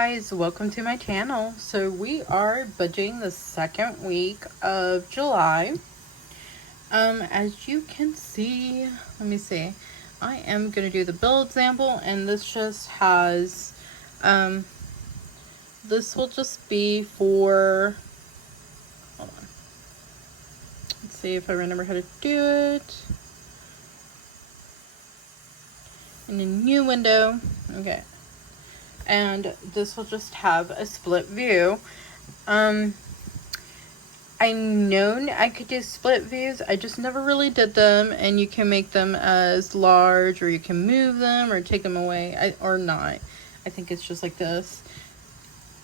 guys, welcome to my channel. So we are budgeting the second week of July. As you can see, let me see. I am going to do the bill example, and this just has, this will just be for, hold on. Let's see if I remember how to do it. In a new window. Okay. And this will just have a split view. I known I could do split views. I just never really did them, and you can make them as large, or you can move them or take them away, or not. I think it's just like this.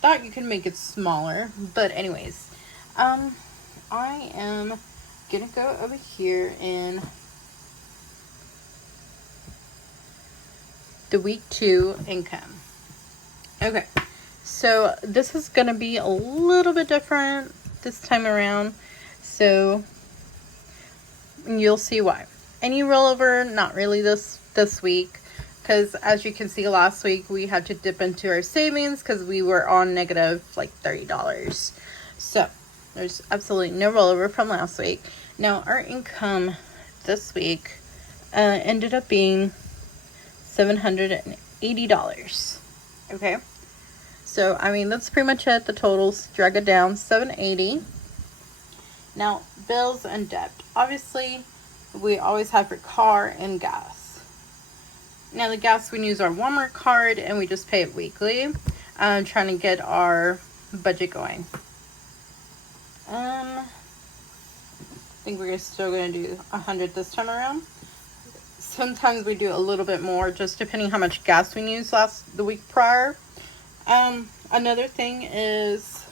Thought you can make it smaller, but anyways, I am gonna go over here in the week 2 income. Okay, so this is gonna be a little bit different this time around, so you'll see why. Any rollover, not really this week, because as you can see, last week we had to dip into our savings because we were on negative like $30. So there's absolutely no rollover from last week. Now our income this week ended up being $780. Okay, so I mean that's pretty much it. The totals drag it down, $780. Now bills and debt, obviously we always have for car and gas. Now the gas, we use our Walmart card and we just pay it weekly. Trying to get our budget going. I think we're still going to do 100 this time around. Sometimes we do a little bit more, just depending how much gas we used the week prior. Another thing is,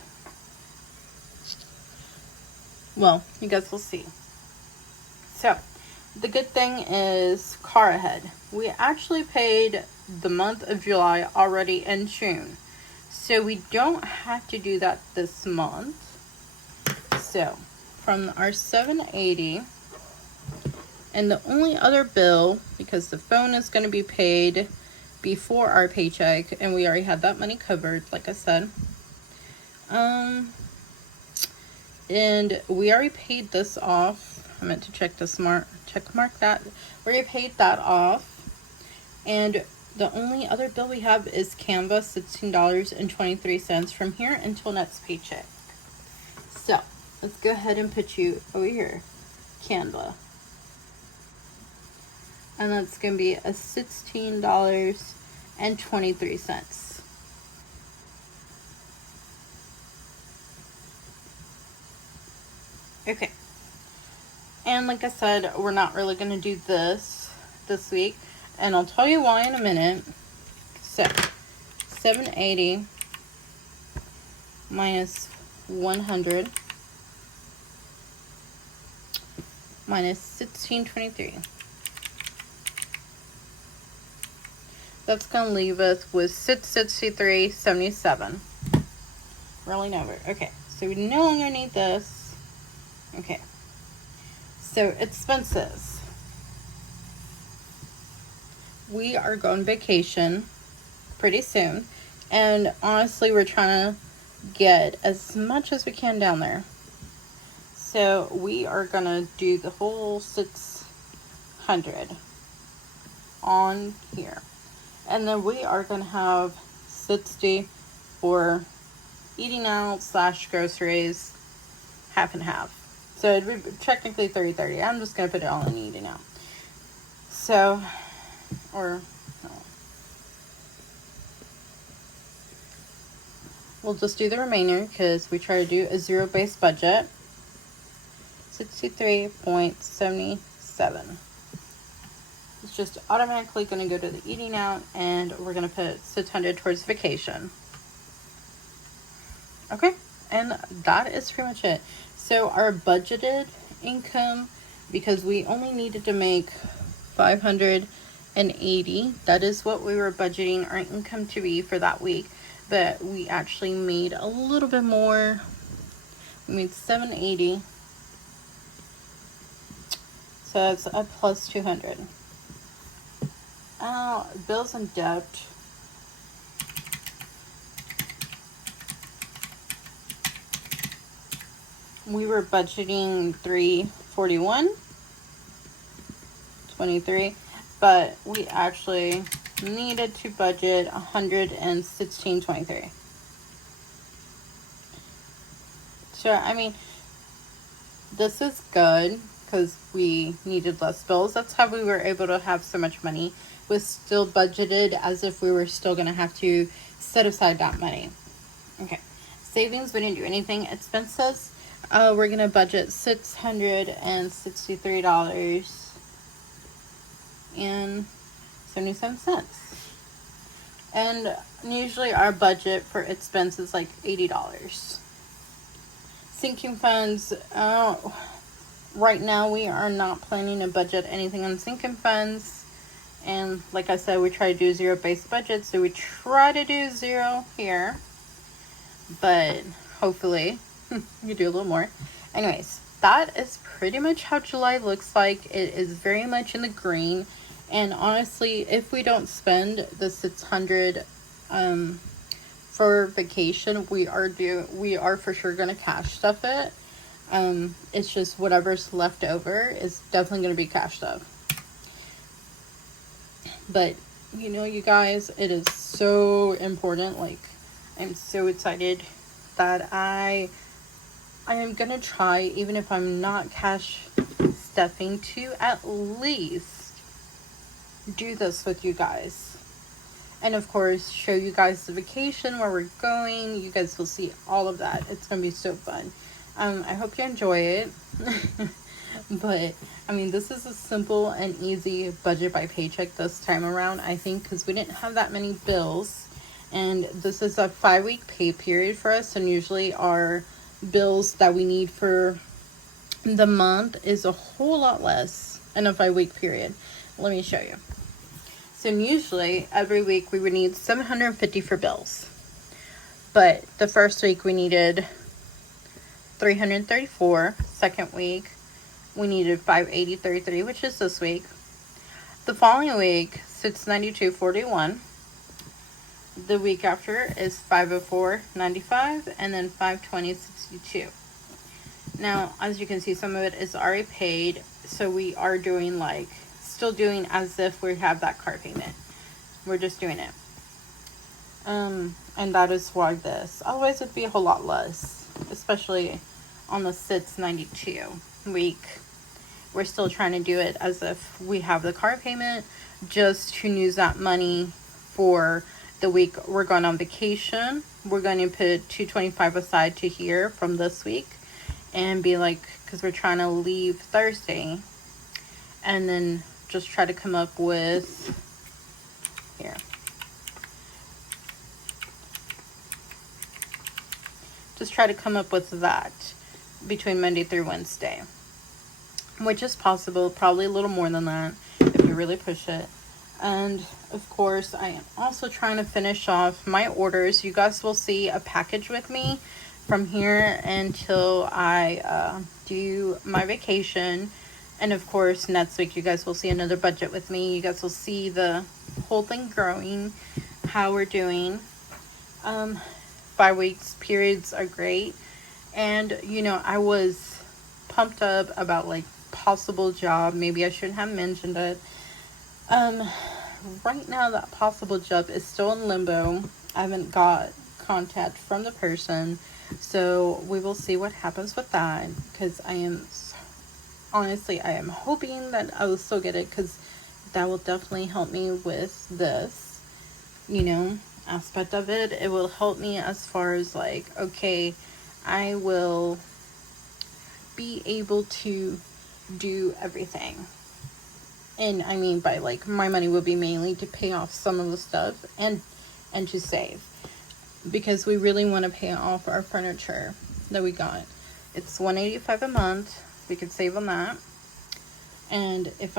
well, you guys will see. So the good thing is car ahead. We actually paid the month of July already in June, so we don't have to do that this month. So from our $780, and the only other bill, because the phone is going to be paid before our paycheck, and we already had that money covered, like I said. And we already paid this off. I meant to check mark that. We already paid that off. And the only other bill we have is Canva, $16.23 from here until next paycheck. So let's go ahead and put you over here, Canva. And that's going to be a $16.23. Okay. And like I said, we're not really going to do this week. And I'll tell you why in a minute. So, 780 minus 100 minus 1623. That's going to leave us with $663.77. Rolling over. Okay, so we no longer need this. Okay. So, expenses. We are going vacation pretty soon. And honestly, we're trying to get as much as we can down there. So, we are going to do the whole 600 on here. And then we are going to have 60 for eating out / groceries, half and half. So it'd be technically 30-30. I'm just going to put it all in eating out. So, we'll just do the remainder because we try to do a zero-based budget. 63.77. It's just automatically going to go to the eating out, and we're going to put 600 towards vacation. Okay, and that is pretty much it. So our budgeted income, because we only needed to make 580, that is what we were budgeting our income to be for that week. But we actually made a little bit more. We made 780. So that's a plus 200. Bills and debt. we were budgeting $341.23, but we actually needed to budget $116.23. So I mean, this is good because we needed less bills. That's how we were able to have so much money. Was still budgeted as if we were still going to have to set aside that money. Okay, savings, we didn't do anything. Expenses, we're going to budget $663.77. And usually our budget for expense is like $80. Sinking funds, right now we are not planning to budget anything on sinking funds. And like I said, we try to do zero-based budget, so we try to do zero here. But hopefully you do a little more. Anyways, that is pretty much how July looks like. It is very much in the green. And honestly, if we don't spend the $600 for vacation, we are for sure gonna cash stuff it. It's just whatever's left over is definitely gonna be cashed up. But you know, you guys, it is so important. Like, I'm so excited that I am gonna try, even if I'm not cash stuffing, to at least do this with you guys. And of course, show you guys the vacation, where we're going. You guys will see all of that. It's going to be so fun. I hope you enjoy it. But, I mean, this is a simple and easy budget by paycheck this time around, I think, because we didn't have that many bills. And this is a 5-week pay period for us. And usually our bills that we need for the month is a whole lot less in a 5-week period. Let me show you. So usually every week we would need $750 for bills. But the first week we needed $334. Second week we needed $580.33, which is this week. The following week, $692.41. The week after is $504.95, and then $520.62. Now, as you can see, some of it is already paid, so we are doing like still doing as if we have that car payment. We're just doing it. And that is why this. Otherwise, it'd be a whole lot less, especially on the $692 week. We're still trying to do it as if we have the car payment, just to use that money for the week we're going on vacation. We're going to put $225 aside to here from this week, and be like, because we're trying to leave Thursday, and then just try to come up with here. Just try to come up with that between Monday through Wednesday, which is possible, probably a little more than that if you really push it. And of course, I am also trying to finish off my orders. You guys will see a package with me from here until I do my vacation. And of course, next week you guys will see another budget with me. You guys will see the whole thing growing, how we're doing. 5 weeks periods are great. And you know, I was pumped up about like possible job. Maybe I shouldn't have mentioned it. Right now that possible job is still in limbo. I haven't got contact from the person, so we will see what happens with that, because I am hoping that I will still get it, because that will definitely help me with this, you know, aspect of it. It will help me as far as like, okay, I will be able to do everything. And I mean by like, my money will be mainly to pay off some of the stuff and to save, because we really want to pay off our furniture that we got. It's $185 a month. We could save on that. And if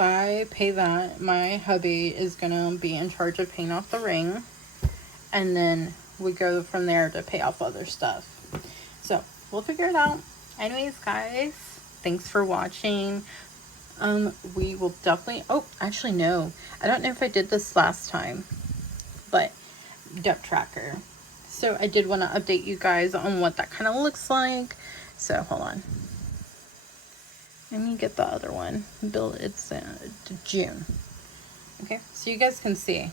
I pay that, my hubby is gonna be in charge of paying off the ring, and then we go from there to pay off other stuff. So we'll figure it out. Anyways, guys, thanks for watching. We will definitely, oh, actually no, I don't know if I did this last time, but Debt Tracker. So I did want to update you guys on what that kind of looks like. So hold on. Let me get the other one. It's June. Okay, so you guys can see.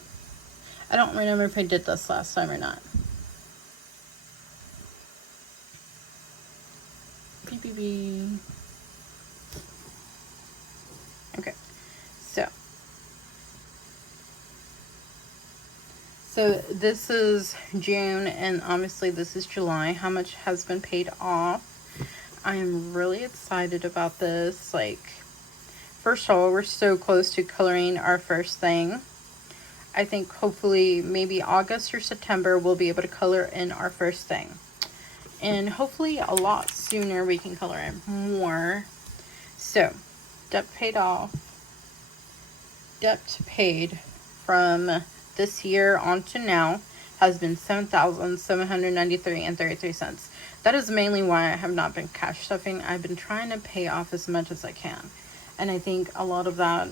I don't remember if I did this last time or not. BBB. Okay, so this is June, and obviously this is July. How much has been paid off? I am really excited about this. Like, first of all, we're so close to coloring our first thing. I think hopefully maybe August or September we'll be able to color in our first thing. And hopefully a lot sooner we can color in more. So, debt paid off. Debt paid from this year on to now has been $7,793.33. That is mainly why I have not been cash stuffing. I've been trying to pay off as much as I can. And I think a lot of that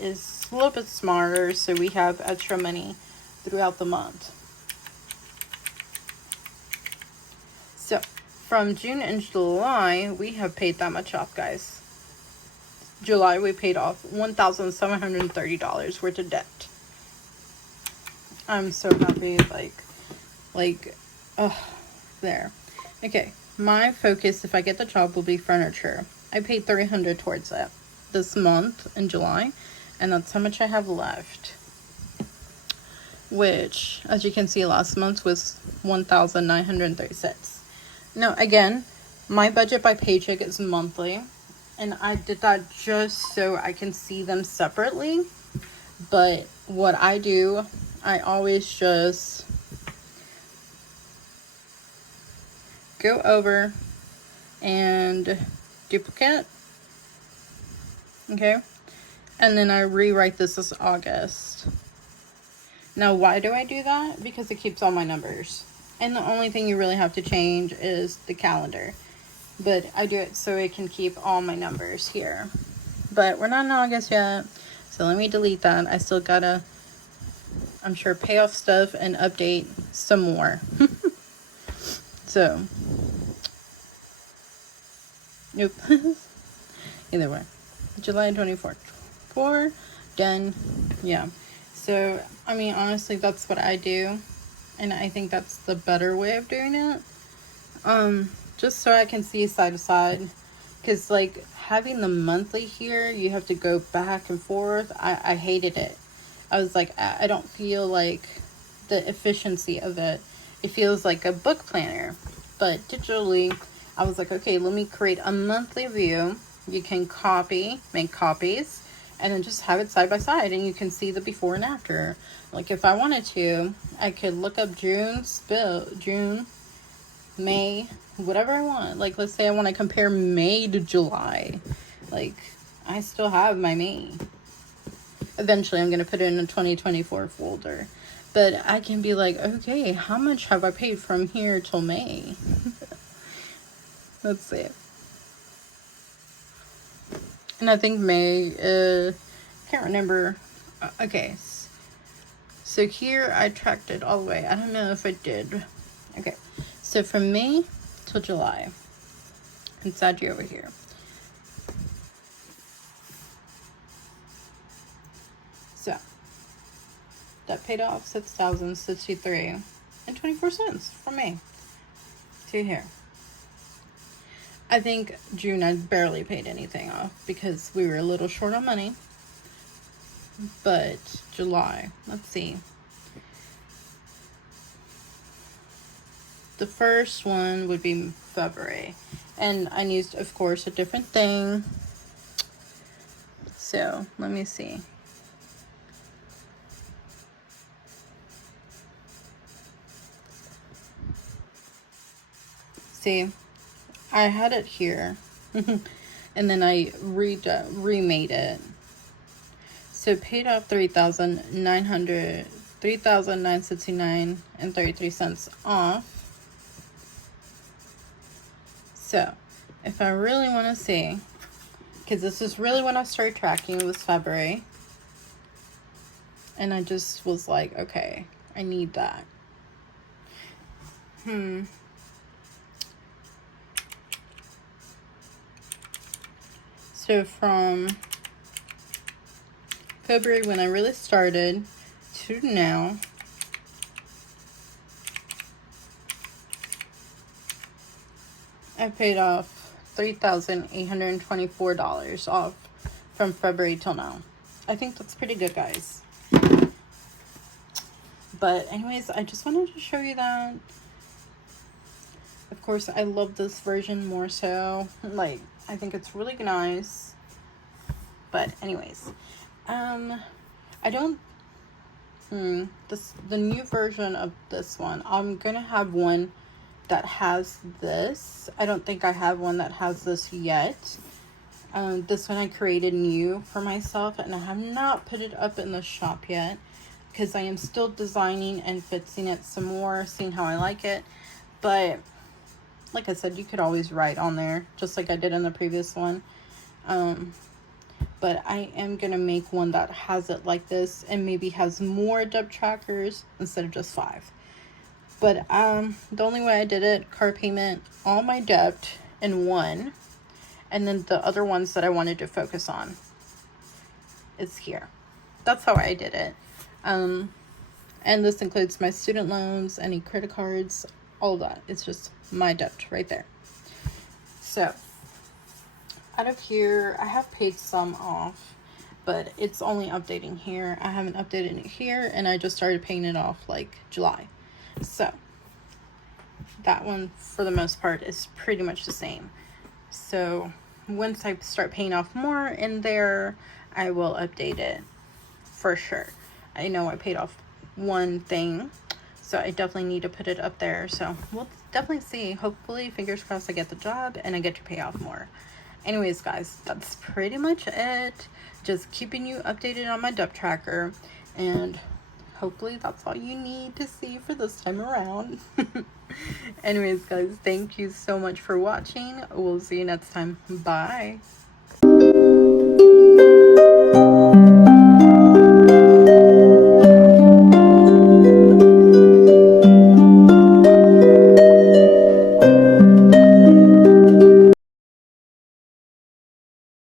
is a little bit smarter, so we have extra money throughout the month. So, from June and July, we have paid that much off, guys. July, we paid off $1,730 worth of debt. I'm so happy, there. Okay, my focus, if I get the job, will be furniture. I paid $300 towards that this month in July, and that's how much I have left. Which, as you can see, last month was $1,936. Now, again, my budget by paycheck is monthly, and I did that just so I can see them separately. But what I do, I always just go over and duplicate. Okay. And then I rewrite this as August. Now, why do I do that? Because it keeps all my numbers. And the only thing you really have to change is the calendar. But I do it so it can keep all my numbers here. But we're not in August yet. So let me delete that. I still gotta, I'm sure, pay off stuff and update some more. So, nope. Either way. July 24th. 4, done. Yeah. So, I mean, honestly, that's what I do. And I think that's the better way of doing it. Just so I can see side to side. Because, like, having the monthly here, you have to go back and forth. I hated it. I was like, I don't feel like the efficiency of it. It feels like a book planner. But digitally, I was like, okay, let me create a monthly view. You can copy, make copies, and then just have it side by side, and you can see the before and after. Like, if I wanted to, I could look up June, May, whatever I want. Like, let's say I want to compare May to July. Like, I still have my May. Eventually, I'm going to put it in a 2024 folder. But I can be like, okay, how much have I paid from here till May? Let's see. And I think May, can't remember. Okay. So here I tracked it all the way. I don't know if I did. Okay. So from May till July. Inside you over here. So that paid off $6,063.24 from May to here. I think June I barely paid anything off because we were a little short on money. But July, let's see. The first one would be February. And I used, of course, a different thing. So, let me see. See, I had it here. And then I remade it. So paid off $3,969.33 off. So if I really want to see, because this is really when I started tracking, it was February. And I just was like, okay, I need that. So from February, when I really started, to now, I paid off $3,824 off from February till now. I think that's pretty good, guys. But anyways, I just wanted to show you that. Of course, I love this version more so. Like, I think it's really nice. But anyways, I don't, the new version of this one, I'm gonna have one that has this. I don't think I have one that has this yet. This one I created new for myself, and I have not put it up in the shop yet because I am still designing and fixing it some more, seeing how I like it. But like I said, you could always write on there just like I did in the previous one. But I am gonna make one that has it like this and maybe has more depth trackers instead of just 5. But the only way I did it, car payment, all my debt in one, and then the other ones that I wanted to focus on is here. That's how I did it. And this includes my student loans, any credit cards, all of that. It's just my debt right there. So out of here, I have paid some off, but it's only updating here. I haven't updated it here, and I just started paying it off like July. So that one, for the most part, is pretty much the same. So once I start paying off more in there, I will update it for sure. I know I paid off one thing, so I definitely need to put it up there. So we'll definitely see. Hopefully, fingers crossed, I get the job and I get to pay off more. Anyways, guys, that's pretty much it. Just keeping you updated on my debt tracker, and hopefully that's all you need to see for this time around. Anyways, guys, thank you so much for watching. We'll see you next time. Bye.